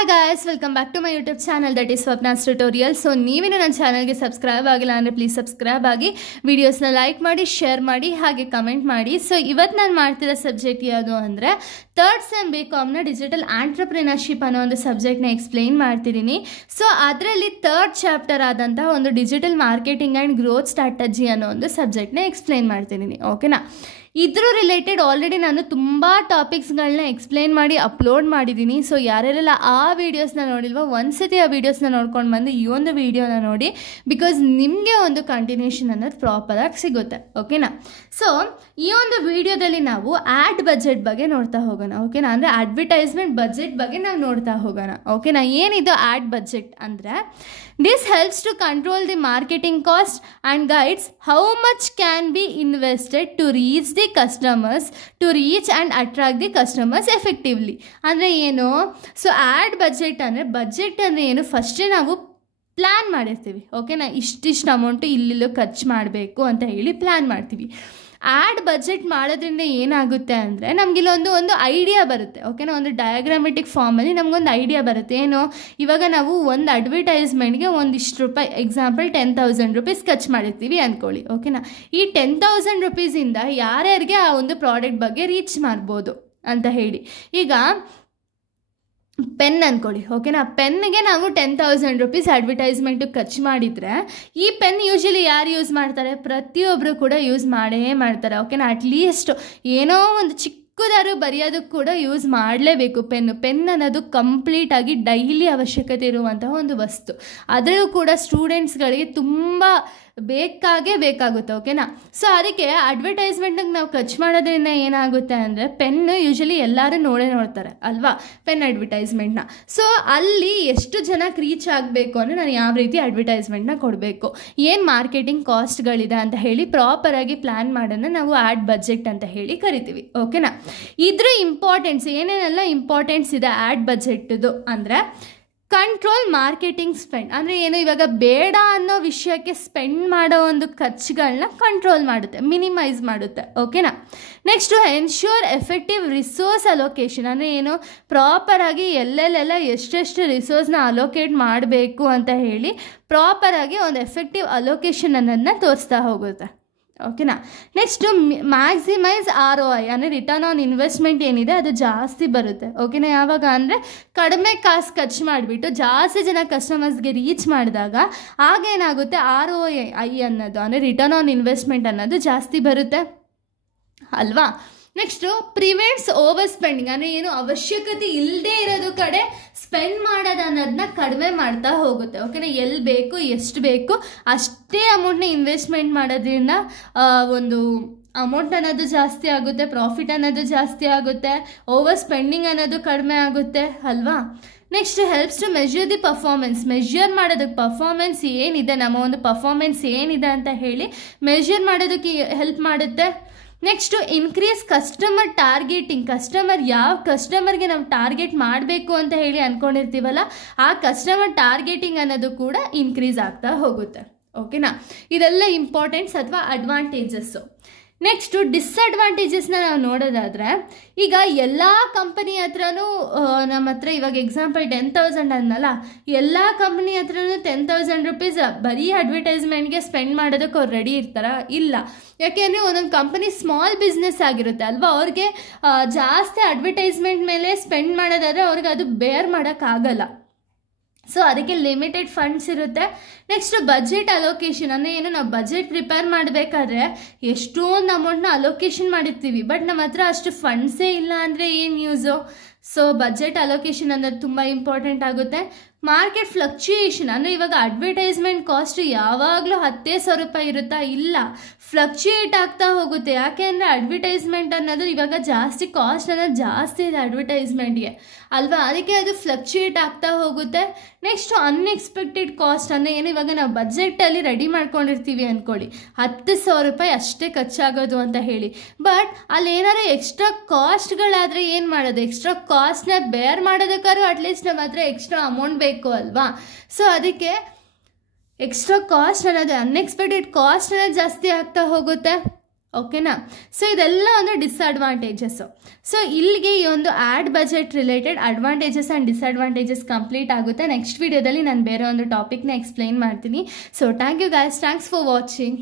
Hi guys, welcome back to my YouTube channel that is Swapna's Tutorial. So ನೀವೇನು ನನ್ನ ಚಾನಲ್ಗೆ subscribe ಆಗಿಲ್ಲ ಅಂದರೆ ಪ್ಲೀಸ್ ಸಬ್ಸ್ಕ್ರೈಬ್ ಆಗಿ ವಿಡಿಯೋಸ್ನ ಲೈಕ್ ಮಾಡಿ ಶೇರ್ ಮಾಡಿ ಹಾಗೆ ಕಮೆಂಟ್ ಮಾಡಿ. ಸೊ ಇವತ್ತು ನಾನು ಮಾಡ್ತಿರೋ ಸಬ್ಜೆಕ್ಟ್ ಯಾವುದು ಅಂದರೆ ಥರ್ಡ್ ಸೆಮ್ BComನ ಡಿಜಿಟಲ್ ಆಂಟ್ರಪ್ರಿನರ್ಶಿಪ್ ಅನ್ನೋ ಒಂದು ಸಬ್ಜೆಕ್ಟ್ನ ಎಕ್ಸ್ಪ್ಲೈನ್ ಮಾಡ್ತಿದ್ದೀನಿ. ಸೊ ಅದರಲ್ಲಿ ಥರ್ಡ್ ಚಾಪ್ಟರ್ ಆದಂಥ ಒಂದು digital marketing and growth strategy ಅನ್ನೋ ಒಂದು ಸಬ್ಜೆಕ್ಟ್ನ ಎಕ್ಸ್ಪ್ಲೈನ್ ಮಾಡ್ತಿದ್ದೀನಿ. ಓಕೆನಾ? ಇದ್ರ ರಿಲೇಟೆಡ್ ಆಲ್ರೆಡಿ ನಾನು ತುಂಬ ಟಾಪಿಕ್ಸ್ಗಳನ್ನ ಎಕ್ಸ್ಪ್ಲೈನ್ ಮಾಡಿ ಅಪ್ಲೋಡ್ ಮಾಡಿದ್ದೀನಿ. ಸೊ ಯಾರ್ಯಾರೆಲ್ಲ ಆ ವೀಡಿಯೋಸ್ನ ನೋಡಿಲ್ವೋ ಒಂದ್ಸತಿ ಆ ವೀಡಿಯೋಸ್ನ ನೋಡ್ಕೊಂಡು ಬಂದು ಈ ಒಂದು ವೀಡಿಯೋನ ನೋಡಿ, ಬಿಕಾಸ್ ನಿಮಗೆ ಒಂದು ಕಂಟಿನ್ಯೂಷನ್ ಅನ್ನೋದು ಪ್ರಾಪರಾಗಿ ಸಿಗುತ್ತೆ. ಓಕೆನಾ? ಸೊ ಈ ಒಂದು ವಿಡಿಯೋದಲ್ಲಿ ನಾವು ಆ್ಯಡ್ ಬಜೆಟ್ ಬಗ್ಗೆ ನೋಡ್ತಾ ಹೋಗೋಣ. ಓಕೆನಾ? ಅಂದರೆ ಅಡ್ವರ್ಟೈಸ್ಮೆಂಟ್ ಬಜೆಟ್ ಬಗ್ಗೆ ನಾವು ನೋಡ್ತಾ ಹೋಗೋಣ. ಓಕೆನಾ? ಏನಿದು ಆ್ಯಡ್ ಬಜೆಟ್ ಅಂದರೆ this helps to control the marketing cost and guides how much can be invested to reach the customers to reach and attract the customers effectively. ಅಂದರೆ ಏನು? ಸೊ ಆ್ಯಡ್ ಬಜೆಟ್ ಅಂದರೆ ಏನು? ಫಸ್ಟೇ ನಾವು ಪ್ಲ್ಯಾನ್ ಮಾಡಿರ್ತೀವಿ. ಓಕೆನಾ? ಇಷ್ಟಿಷ್ಟು ಅಮೌಂಟು ಇಲ್ಲಿಲ್ಲೂ ಖರ್ಚು ಮಾಡಬೇಕು ಅಂತ ಹೇಳಿ ಪ್ಲ್ಯಾನ್ ಮಾಡ್ತೀವಿ. ಆ್ಯಡ್ ಬಜೆಟ್ ಮಾಡೋದ್ರಿಂದ ಏನಾಗುತ್ತೆ ಅಂದರೆ ನಮಗಿಲ್ಲೊಂದು ಐಡಿಯಾ ಬರುತ್ತೆ. ಓಕೆನಾ? ಒಂದು ಡಯಾಗ್ರಾಮೆಟಿಕ್ ಫಾರ್ಮಲ್ಲಿ ನಮಗೊಂದು ಐಡಿಯಾ ಬರುತ್ತೆ. ಏನು? ಇವಾಗ ನಾವು ಒಂದು ಅಡ್ವರ್ಟೈಸ್ಮೆಂಟ್ಗೆ ಒಂದಿಷ್ಟು ರೂಪಾಯಿ, ಎಕ್ಸಾಂಪಲ್ 10,000 ರೂಪೀಸ್ ಖರ್ಚು ಮಾಡಿರ್ತೀವಿ ಅಂದ್ಕೊಳ್ಳಿ. ಓಕೆನಾ? ಈ 10,000 ರೂಪೀಸಿಂದ ಯಾರ್ಯಾರಿಗೆ ಆ ಒಂದು ಪ್ರಾಡಕ್ಟ್ ಬಗ್ಗೆ ರೀಚ್ ಮಾಡ್ಬೋದು ಅಂತ ಹೇಳಿ. ಈಗ ಪೆನ್ ಅಂದ್ಕೊಳ್ಳಿ. ಓಕೆನಾ? ಪೆನ್ಗೆ ನಾವು 10,000 ರೂಪೀಸ್ ಅಡ್ವರ್ಟೈಸ್ಮೆಂಟಿಗೆ ಖರ್ಚು ಮಾಡಿದರೆ ಈ ಪೆನ್ ಯೂಶಲಿ ಯಾರು ಯೂಸ್ ಮಾಡ್ತಾರೆ? ಪ್ರತಿಯೊಬ್ಬರು ಕೂಡ ಯೂಸ್ ಮಾಡೇ ಮಾಡ್ತಾರೆ. ಓಕೆನಾ? ಅಟ್ಲೀಸ್ಟ್ ಏನೋ ಒಂದು ಚಿಕ್ಕದಾರು ಬರೆಯೋದಕ್ಕೆ ಕೂಡ ಯೂಸ್ ಮಾಡಲೇಬೇಕು. ಪೆನ್ ಅನ್ನೋದು ಕಂಪ್ಲೀಟಾಗಿ ಡೈಲಿ ಅವಶ್ಯಕತೆ ಇರುವಂತಹ ಒಂದು ವಸ್ತು. ಅದರಲ್ಲೂ ಕೂಡ ಸ್ಟೂಡೆಂಟ್ಸ್ಗಳಿಗೆ ತುಂಬ ಬೇಕಾಗುತ್ತೆ. ಓಕೆನಾ? ಸೊ ಅದಕ್ಕೆ ಅಡ್ವರ್ಟೈಸ್ಮೆಂಟಿಗೆ ನಾವು ಖರ್ಚು ಮಾಡೋದ್ರಿಂದ ಏನಾಗುತ್ತೆ ಅಂದರೆ ಪೆನ್ನು ಯೂಶಲಿ ಎಲ್ಲರೂ ನೋಡ್ತಾರೆ ಅಲ್ವಾ, ಪೆನ್ ಅಡ್ವರ್ಟೈಸ್ಮೆಂಟ್ನ. ಸೊ ಅಲ್ಲಿ ಎಷ್ಟು ಜನಕ್ಕೆ ರೀಚ್ ಆಗಬೇಕು ಅಂದರೆ ನಾನು ಯಾವ ರೀತಿ ಅಡ್ವರ್ಟೈಸ್ಮೆಂಟ್ನ ಕೊಡಬೇಕು, ಏನು ಮಾರ್ಕೆಟಿಂಗ್ ಕಾಸ್ಟ್ಗಳಿದೆ ಅಂತ ಹೇಳಿ ಪ್ರಾಪರಾಗಿ ಪ್ಲ್ಯಾನ್ ಮಾಡೋಣ ನಾವು ಆ್ಯಡ್ ಬಜೆಟ್ ಅಂತ ಹೇಳಿ ಕರಿತೀವಿ. ಓಕೆನಾ? ಇದ್ರ ಇಂಪಾರ್ಟೆನ್ಸ್ ಏನೇನೆಲ್ಲ ಇಂಪಾರ್ಟೆನ್ಸ್ ಇದೆ ಆ್ಯಡ್ ಬಜೆಟ್ದು ಅಂದರೆ ಕಂಟ್ರೋಲ್ ಮಾರ್ಕೆಟಿಂಗ್ ಸ್ಪೆಂಡ್ ಅಂದರೆ ಏನು? ಇವಾಗ ಬೇಡ ಅನ್ನೋ ವಿಷಯಕ್ಕೆ ಸ್ಪೆಂಡ್ ಮಾಡೋ ಒಂದು ಖರ್ಚುಗಳನ್ನ ಕಂಟ್ರೋಲ್ ಮಾಡುತ್ತೆ, ಮಿನಿಮೈಸ್ ಮಾಡುತ್ತೆ. ಓಕೆನಾ? Next ensure effective resource allocation ಅಂದರೆ ಏನು? ಪ್ರಾಪರಾಗಿ ಎಲ್ಲೆಲ್ಲೆಲ್ಲ ಎಷ್ಟೆಷ್ಟು ರಿಸೋರ್ಸ್ನ ಅಲೋಕೇಟ್ ಮಾಡಬೇಕು ಅಂತ ಹೇಳಿ ಪ್ರಾಪರಾಗಿ ಒಂದು ಎಫೆಕ್ಟಿವ್ ಅಲೋಕೇಶನ್ ಅನ್ನೋದನ್ನ ತೋರಿಸ್ತಾ ಹೋಗುತ್ತೆ. ಓಕೆನಾ? ನೆಕ್ಸ್ಟು ಮ್ಯಾಕ್ಸಿಮೈಸ್ ROI ಅಂದರೆ ರಿಟರ್ನ್ ಆನ್ ಇನ್ವೆಸ್ಟ್ಮೆಂಟ್ ಏನಿದೆ ಅದು ಜಾಸ್ತಿ ಬರುತ್ತೆ. ಓಕೆನಾ? ಯಾವಾಗ ಅಂದರೆ ಕಡಿಮೆ ಕಾಸು ಖರ್ಚು ಮಾಡಿಬಿಟ್ಟು ಜಾಸ್ತಿ ಜನ ಕಸ್ಟಮರ್ಸ್ಗೆ ರೀಚ್ ಮಾಡಿದಾಗ ಆಗೇನಾಗುತ್ತೆ, ROI ಅನ್ನೋದು ಅಂದರೆ ರಿಟರ್ನ್ ಆನ್ ಇನ್ವೆಸ್ಟ್ಮೆಂಟ್ ಅನ್ನೋದು ಜಾಸ್ತಿ ಬರುತ್ತೆ ಅಲ್ವಾ? ನೆಕ್ಸ್ಟು ಪ್ರಿವೆಂಟ್ಸ್ ಓವರ್ ಸ್ಪೆಂಡಿಂಗ್ ಅಂದರೆ ಏನು? ಅವಶ್ಯಕತೆ ಇಲ್ಲದೆ ಇರೋದು ಕಡೆ ಸ್ಪೆಂಡ್ ಮಾಡೋದು ಅನ್ನೋದನ್ನ ಕಡಿಮೆ ಮಾಡ್ತಾ ಹೋಗುತ್ತೆ. ಓಕೆನಾ? ಎಲ್ಲಿ ಬೇಕು ಎಷ್ಟು ಬೇಕು ಅಷ್ಟೇ ಅಮೌಂಟ್ನ ಇನ್ವೆಸ್ಟ್ಮೆಂಟ್ ಮಾಡೋದ್ರಿಂದ ಒಂದು ಅಮೌಂಟ್ ಅನ್ನೋದು ಜಾಸ್ತಿ ಆಗುತ್ತೆ, ಪ್ರಾಫಿಟ್ ಅನ್ನೋದು ಜಾಸ್ತಿ ಆಗುತ್ತೆ, ಓವರ್ ಸ್ಪೆಂಡಿಂಗ್ ಅನ್ನೋದು ಕಡಿಮೆ ಆಗುತ್ತೆ ಅಲ್ವಾ? Next helps to measure the performance. Measure ಮಾಡೋದಕ್ಕೆ ಪರ್ಫಾರ್ಮೆನ್ಸ್ ಏನಿದೆ, ನಮ್ಮ ಒಂದು ಪರ್ಫಾರ್ಮೆನ್ಸ್ ಏನಿದೆ ಅಂತ ಹೇಳಿ ಮೆಜರ್ ಮಾಡೋದಕ್ಕೆ ಹೆಲ್ಪ್ ಮಾಡುತ್ತೆ. Next increase customer targeting. ಯಾವ ಕಸ್ಟಮರ್ಗೆ ನಾವು ಟಾರ್ಗೆಟ್ ಮಾಡಬೇಕು ಅಂತ ಹೇಳಿ ಅಂದ್ಕೊಂಡಿರ್ತೀವಲ್ಲ ಆ ಕಸ್ಟಮರ್ ಟಾರ್ಗೆಟಿಂಗ್ ಅನ್ನೋದು ಕೂಡ ಇನ್ಕ್ರೀಸ್ ಆಗ್ತಾ ಹೋಗುತ್ತೆ. ಓಕೆನಾ? ಇದೆಲ್ಲ ಇಂಪಾರ್ಟೆಂಟ್ಸ್ ಅಥವಾ ಅಡ್ವಾಂಟೇಜಸ್ಸು. ನೆಕ್ಸ್ಟು ಡಿಸ್ಅಡ್ವಾಂಟೇಜಸ್ನ ನಾವು ನೋಡೋದಾದರೆ ಈಗ ಎಲ್ಲ ಕಂಪನಿ ಹತ್ರನೂ ನಮ್ಮ ಹತ್ರ ಇವಾಗ ಎಕ್ಸಾಂಪಲ್ 10,000 ಅನ್ನಲ್ಲ, ಎಲ್ಲ ಕಂಪನಿ ಹತ್ರನೂ 10,000 ರೂಪೀಸ್ ಬರೀ ಅಡ್ವರ್ಟೈಸ್ಮೆಂಟ್ಗೆ ಸ್ಪೆಂಡ್ ಮಾಡೋದಕ್ಕೆ ಅವ್ರು ರೆಡಿ ಇರ್ತಾರಾ? ಇಲ್ಲ. ಯಾಕೆಂದರೆ ಒಂದೊಂದು ಕಂಪನಿ ಸ್ಮಾಲ್ ಬಿಸ್ನೆಸ್ ಆಗಿರುತ್ತೆ ಅಲ್ವಾ, ಅವ್ರಿಗೆ ಜಾಸ್ತಿ ಅಡ್ವರ್ಟೈಸ್ಮೆಂಟ್ ಮೇಲೆ ಸ್ಪೆಂಡ್ ಮಾಡೋದಾದರೆ ಅವ್ರಿಗೆ ಅದು ಬೇರ್ ಮಾಡೋಕ್ಕಾಗಲ್ಲ. ಸೊ ಅದಕ್ಕೆ ಲಿಮಿಟೆಡ್ ಫಂಡ್ಸ್ ಇರುತ್ತೆ. ನೆಕ್ಸ್ಟ್ ಬಜೆಟ್ ಅಲೋಕೇಶನ್ ಅಂದರೆ ಏನು? ನಾವು ಬಜೆಟ್ ಪ್ರಿಪೇರ್ ಮಾಡಬೇಕಾದ್ರೆ ಎಷ್ಟೊಂದು ಅಮೌಂಟ್ನ ಅಲೋಕೇಶನ್ ಮಾಡಿರ್ತೀವಿ, ಬಟ್ ನಮ್ಮ ಹತ್ರ ಅಷ್ಟು ಫಂಡ್ಸೇ ಇಲ್ಲ ಅಂದರೆ ಏನು ಯೂಸು? ಸೊ ಬಜೆಟ್ ಅಲೋಕೇಶನ್ ಅನ್ನೋದು ತುಂಬ ಇಂಪಾರ್ಟೆಂಟ್ ಆಗುತ್ತೆ. ಮಾರ್ಕೆಟ್ ಫ್ಲಕ್ಚುಯೇಷನ್ ಅಂದರೆ ಇವಾಗ ಅಡ್ವರ್ಟೈಸ್ಮೆಂಟ್ ಕಾಸ್ಟ್ ಯಾವಾಗಲೂ 10,000 ರೂಪಾಯಿ ಇರುತ್ತಾ? ಇಲ್ಲ, ಫ್ಲಕ್ಚುಯೇಟ್ ಆಗ್ತಾ ಹೋಗುತ್ತೆ. ಯಾಕೆ ಅಂದರೆ ಅಡ್ವರ್ಟೈಸ್ಮೆಂಟ್ ಅನ್ನೋದು ಇವಾಗ ಜಾಸ್ತಿ ಕಾಸ್ಟ್ ಅನ್ನೋದು ಜಾಸ್ತಿ ಇದೆ ಅಡ್ವರ್ಟೈಸ್ಮೆಂಟ್ಗೆ ಅಲ್ವಾ, ಅದಕ್ಕೆ ಅದು ಫ್ಲಕ್ಚುಯೇಟ್ ಆಗ್ತಾ ಹೋಗುತ್ತೆ. ನೆಕ್ಸ್ಟು ಅನ್ಎಕ್ಸ್ಪೆಕ್ಟೆಡ್ ಕಾಸ್ಟ್ ಅಂದರೆ ಏನು? ಇವಾಗ ನಾವು ಬಜೆಟಲ್ಲಿ ರೆಡಿ ಮಾಡ್ಕೊಂಡಿರ್ತೀವಿ ಅಂದ್ಕೊಳ್ಳಿ, 10,000 ರೂಪಾಯಿ ಅಷ್ಟೇ ಖರ್ಚಾಗೋದು ಅಂತ ಹೇಳಿ, ಬಟ್ ಅಲ್ಲಿ ಏನಾದ್ರು ಎಕ್ಸ್ಟ್ರಾ ಕಾಸ್ಟ್ಗಳಾದರೆ ಏನು ಮಾಡೋದು? ಎಕ್ಸ್ಟ್ರಾ ಕಾಸ್ಟ್ನ ಬೇರ್ ಮಾಡೋದಕ್ಕಾದ್ರೂ ಅಟ್ಲೀಸ್ಟ್ ನಮ್ಮ ಹತ್ರ ಎಕ್ಸ್ಟ್ರಾ ಅಮೌಂಟ್ ಬೇಕು ಅಲ್ವಾ? ಸೊ ಅದಕ್ಕೆ ಎಕ್ಸ್ಟ್ರಾ ಕಾಸ್ಟ್ ಅನ್ನೋದು ಅನ್ಎಕ್ಸ್ಪೆಕ್ಟೆಡ್ ಕಾಸ್ಟ್ ಅನ್ನೋದು ಜಾಸ್ತಿ ಆಗ್ತಾ ಹೋಗುತ್ತೆ. ಓಕೆನಾ. ಸೊ ಇದೆಲ್ಲ ಒಂದು ಡಿಸ್ಅಡ್ವಾಂಟೇಜಸ್ಸು. ಸೊ ಇಲ್ಲಿಗೆ ಈ ಒಂದು ad budget related advantages and disadvantages complete ಆಗುತ್ತೆ. ನೆಕ್ಸ್ಟ್ ವೀಡಿಯೋದಲ್ಲಿ ನಾನು ಬೇರೆ ಒಂದು ಟಾಪಿಕ್ನ ಎಕ್ಸ್ಪ್ಲೈನ್ ಮಾಡ್ತೀನಿ. So thank you guys, thanks for watching.